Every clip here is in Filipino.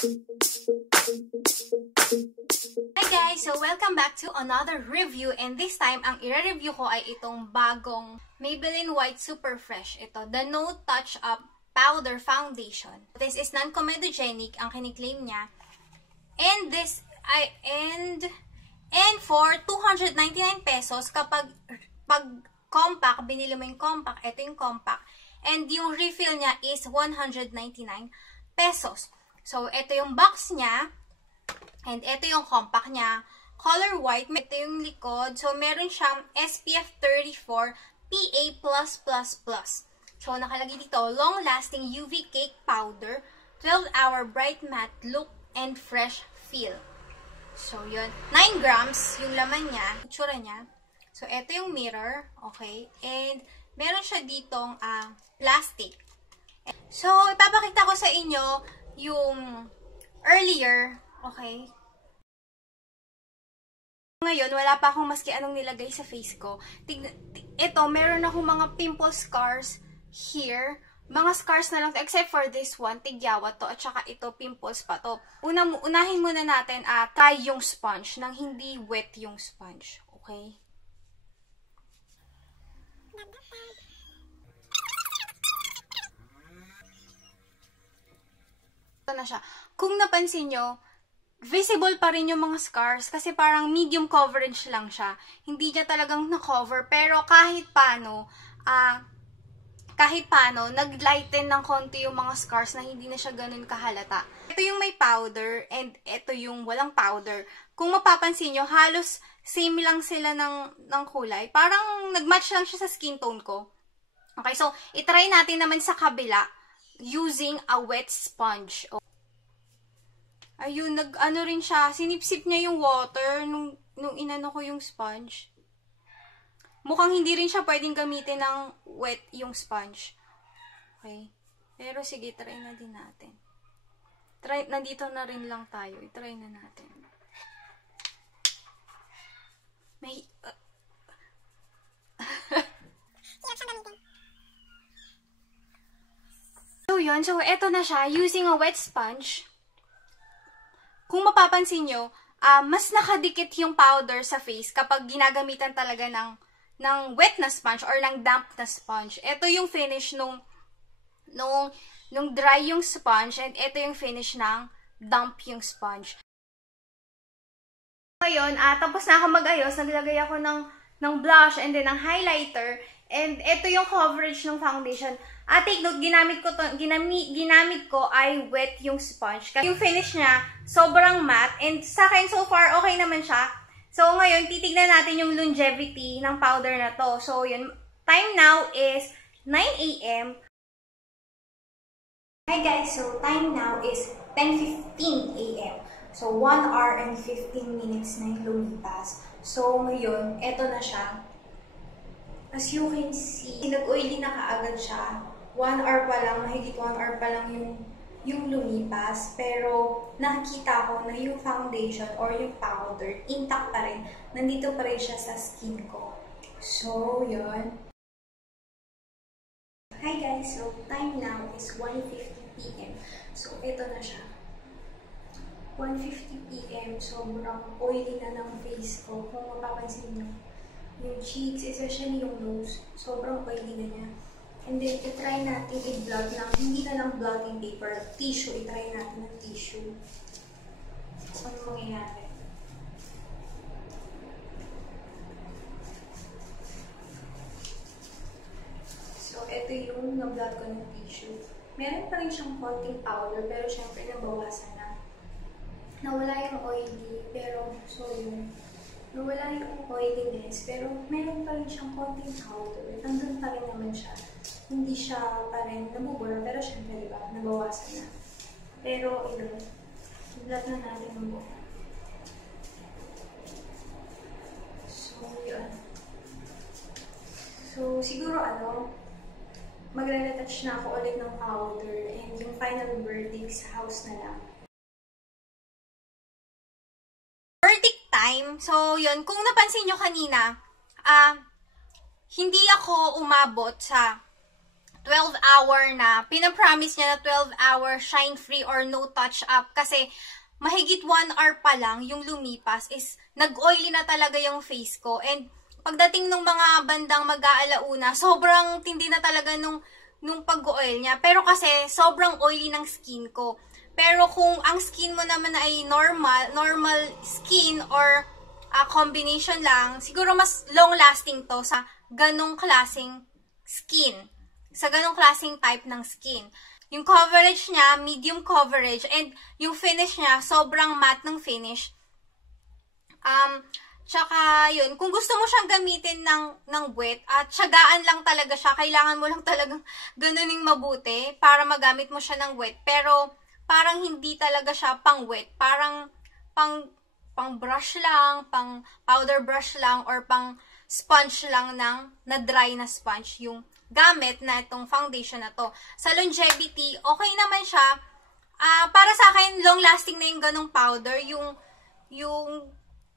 Hi guys! So welcome back to another review, and this time ang i-review ko ay itong bagong Maybelline White Super Fresh. Ito, the No Touch Up Powder Foundation. This is non-comedogenic ang kiniklaim niya. And for 299 pesos kapag compact, binili mo yung compact, ito yung compact. And yung refill niya is 199 pesos. So ito yung box niya. And ito yung compact niya. Color white. Ito yung likod. So meron siyang SPF 34 PA+++. So nakalagay dito, long-lasting UV cake powder, 12-hour bright matte look and fresh feel. So yun, 9 grams yung laman niya, itsura niya. So ito yung mirror, okay? And meron siya ditong plastic. So ipapakita ko sa inyo yung earlier, okay? Ngayon, wala pa akong maski anong nilagay sa face ko. Ito, meron akong mga pimple scars here. Mga scars na lang, except for this one, tigyawat to, at saka ito, pimples pa to. Unahin muna natin, try yung sponge, nang hindi wet yung sponge. Okay? Ito na siya. Kung napansin nyo, visible pa rin yung mga scars kasi parang medium coverage lang siya. Hindi niya talagang na-cover, pero kahit paano, nag-lighten ng konti yung mga scars na hindi na siya ganun kahalata. Ito yung may powder and ito yung walang powder. Kung mapapansin nyo, halos same lang sila ng kulay. Parang nag-match lang siya sa skin tone ko. Okay, so itry natin naman sa kabila using a wet sponge. Ayun, nag-ano rin siya, sinipsip niya yung water nung inano ko yung sponge. Mukhang hindi rin siya pwedeng gamitin ng wet yung sponge. Okay? Pero sige, try na din natin. Nandito na rin lang tayo. I-try na natin. May... So yun, so eto na siya, using a wet sponge. Kung mapapansin nyo, mas nakadikit yung powder sa face kapag ginagamitan talaga ng wet na sponge or ng damp na sponge. Ito yung finish nung dry yung sponge, and ito yung finish ng damp yung sponge. Ngayon, tapos na ako mag-ayos, naglagay ako ng blush and then ng highlighter, and ito yung coverage ng foundation. Take note, ginamit ko ay wet yung sponge. Kasi yung finish niya, sobrang matte. And sa akin, so far, okay naman siya. So, ngayon, titignan natin yung longevity ng powder na to. So, yun. Time now is 9 AM. Hi guys, so time now is 10:15 AM. So, 1 hour and 15 minutes na yung lumipas. So, ngayon, eto na siya. As you can see, nag-oily na kaagad siya. 1 hour pa lang, mahigit 1 hour pa lang yung lumipas. Pero nakikita ko na yung foundation or yung powder, intact pa rin. Nandito pa rin siya sa skin ko. So, yun. Hi guys, so time now is 1:50 PM. So, ito na siya. 1:50 PM, sobrang oily na ng face ko. Kung mapapansin nyo, yung cheeks, especially yung nose, sobrang oily na niya. And then, itry natin i-blot ng, hindi na lang blotting paper, tissue. Itry natin ng tissue. Ano mangyayari? So, ito yung na-blot ko ng tissue. Meron pa rin siyang konting powder, pero syempre nabawasan na. Nawala yung oily, pero, so yun. Nawala yung oiliness, pero meron pa rin siyang konting powder. Nandun pa rin naman siya. Hindi siya pa rin nabubura, pero syempre, diba, nabawasan na. Pero, yun, i-blot na natin ang buka. So, yun. So, siguro, magre-retouch na ako ulit ng powder, and yung final verdict sa house na lang. Verdict time. So, yun, kung napansin nyo kanina, hindi ako umabot sa 12-hour na, pinapromise niya na 12-hour shine-free or no touch-up kasi mahigit 1 hour pa lang yung lumipas is nag-oily na talaga yung face ko. And pagdating nung mga bandang mag-aalauna, sobrang tindi na talaga nung pag-oil niya. Pero kasi sobrang oily ng skin ko. Pero kung ang skin mo naman ay normal skin or combination lang, siguro mas long-lasting to sa ganong klaseng skin. Sa ganong klaseng type ng skin. Yung coverage niya, medium coverage, and yung finish niya, sobrang matte ng finish. Tsaka, yun, kung gusto mo siyang gamitin ng wet, at tsagaan lang talaga siya, kailangan mo lang talagang ganuning mabuti para magamit mo siya ng wet. Pero, parang hindi talaga siya pang wet. Parang, pang brush lang, pang powder brush lang, or pang sponge lang na dry na sponge yung gamit na itong foundation na to. Sa longevity, okay naman siya. Para sa akin, long-lasting na yung ganong powder. Yung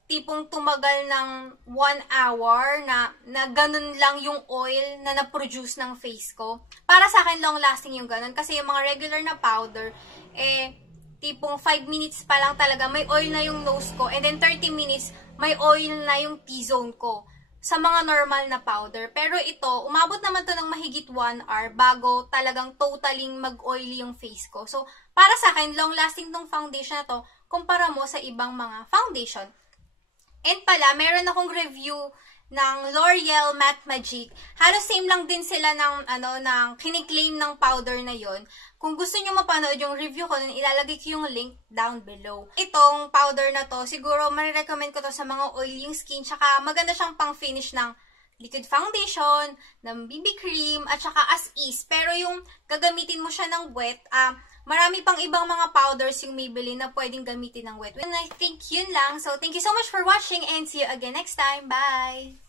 tipong tumagal ng 1 hour na ganun lang yung oil na na-produce ng face ko. Para sa akin, long-lasting yung ganun. Kasi yung mga regular na powder, tipong 5 minutes pa lang talaga, may oil na yung nose ko. And then 30 minutes, may oil na yung T-zone ko. Sa mga normal na powder. Pero ito, umabot naman to ng mahigit 1 hour bago talagang totaling mag-oily yung face ko. So, para sa akin, long-lasting tong foundation na to, kumpara mo sa ibang mga foundation. And pala, meron akong review ng L'Oreal Matte Magic. Halos same lang din sila ng kiniklaim ng powder na yon. Kung gusto nyo mapanood yung review ko, ilalagay ko yung link down below. Itong powder na to, siguro marirecommend ko to sa mga oily skin, tsaka maganda siyang pang-finish ng liquid foundation, ng BB cream, at saka as is. Pero yung gagamitin mo siya ng wet, marami pang ibang mga powders yung Maybelline na pwedeng gamitin ng wet. And I think yun lang. So, thank you so much for watching and see you again next time. Bye!